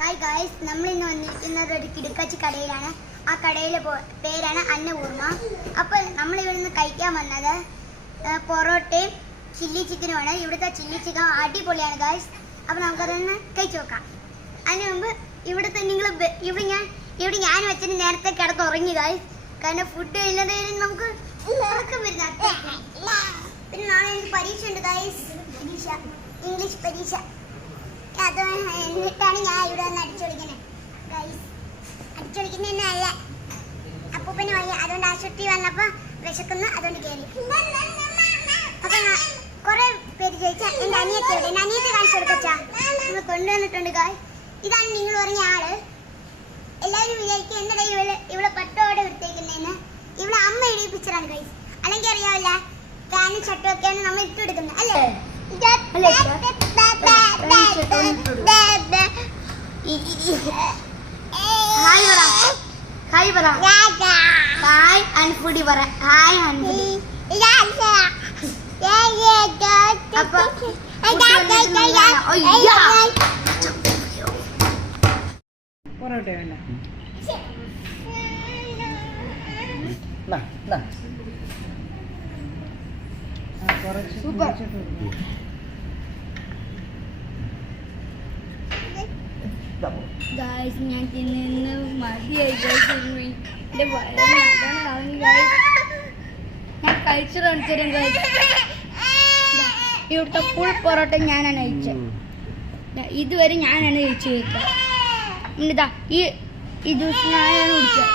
Hi guys, നമ്മൾ ഇന്ന് വന്നിരിക്കുന്നത് ഒരു കിടുക്കാച്ചി കടയിലാണ്. ആ കടയിലെ പേരാണ് അന്നപൂർണ്ണ. അപ്പോൾ നമ്മൾ ഇവിടെ നിന്ന് കഴിക്കാൻ വന്നത് പൊറോട്ടയും ചില്ലി ചിക്കനുമാണ്. ഇവിടുത്തെ ചില്ലി ചിക്കൻ അടിപൊളിയാണ് ഗായ്സ്. അപ്പോൾ നമുക്കതൊന്ന് കഴിച്ചു നോക്കാം. അതിന് മുമ്പ് ഇവിടുത്തെ ഇവിടെ ഞാൻ വെച്ചിട്ട് നേരത്തെ കിടന്ന് ഉറങ്ങി ഗായ്സ്. കാരണം ഫുഡ് ഇല്ലാതെ നമുക്ക് ഉറക്കം വരുന്ന. പിന്നെ നാളെ എനിക്ക് പരീക്ഷ ഉണ്ട് ഗായ്സ്, ഇംഗ്ലീഷ് പരീക്ഷ. അത് എന്നിട്ടാണ് ഞാൻ ഇവിടെ വന്ന് അടിച്ചൊളിക്കുന്നത് ഗൈസ്. അടിച്ചൊളിക്കുന്നതല്ല, അപ്പൂപ്പന് വയ്യ, അതുകൊണ്ട് ആശുപത്രി വന്നപ്പോൾ വിശക്കുന്നു, അതുകൊണ്ട് കയറി. അപ്പം കുറെ പേര് ചോദിച്ചാൽ എൻ്റെ അനിയത്തിയുടെ അനിയത്തി കാണിച്ചു കൊടുക്കച്ചാ നമ്മൾ കൊണ്ടുവന്നിട്ടുണ്ട് ഗായ്സ്. ഇതാണ് നിങ്ങൾ പറഞ്ഞ ആള്. എല്ലാവരും വിചാരിക്കും എൻ്റെ കയ്യിൽ ഇവിടെ പട്ടോടെ വൃത്തിയാക്കുന്നതെന്ന്. ഇവിടെ അമ്മ ഇടിപ്പിച്ചതാണ് ഗൈസ്. അല്ലെങ്കിൽ അറിയാവില്ല, ഫാനും ഷർട്ടും ഒക്കെയാണ് നമ്മൾ ഇട്ടെടുക്കുന്നത് അല്ലേ? ഹായ് പറ, ഹായ് അൻഫുഡി പറ, ഹായ് അൻഫുഡി. പൊറോട്ട വേണ്ട. ഗായ്സ്, ഞാൻ തിന്ന് മതിയായി ഗായ്സ്. എൻ്റെ ഞാൻ കഴിച്ചു കാണിച്ചുതരും ഗായ്സ്. ഇവിടുത്തെ ഫുൾ പൊറോട്ട ഞാനാണ് കഴിച്ചത്. ഇതുവരെ ഞാനാണ് കഴിച്ചു കഴിച്ചത്. ഇതാ ഈ ജ്യൂസ് ഞാനാണ് കുടിച്ചത്.